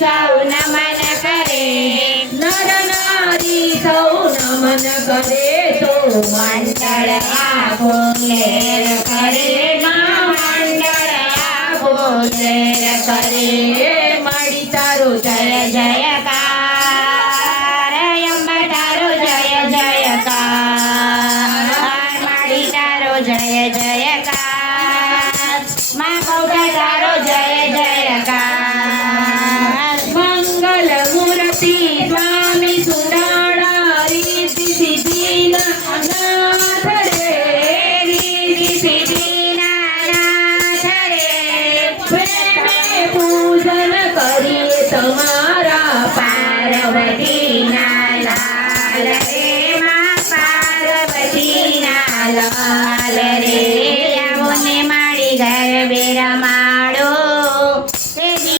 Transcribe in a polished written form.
સૌ નમન કરે નર નારી સૌ નમન કરે તો મંડળ આખો લેર કરે મંડળ આખો લેર કરે મળી તારો જય જયકાર અંબા તારો જય જયકાર માડી તારો જય જયકાર મા ગૌડા તારો જય જયકાર મંગલ મૂર્તિ સ્વામી સુંદરા રીતિ સિદ્ધિના નાથ રે રીતિ સિદ્ધિના નાથ રે પ્રેમે પૂજન કરીએ તમારા પાર્વતી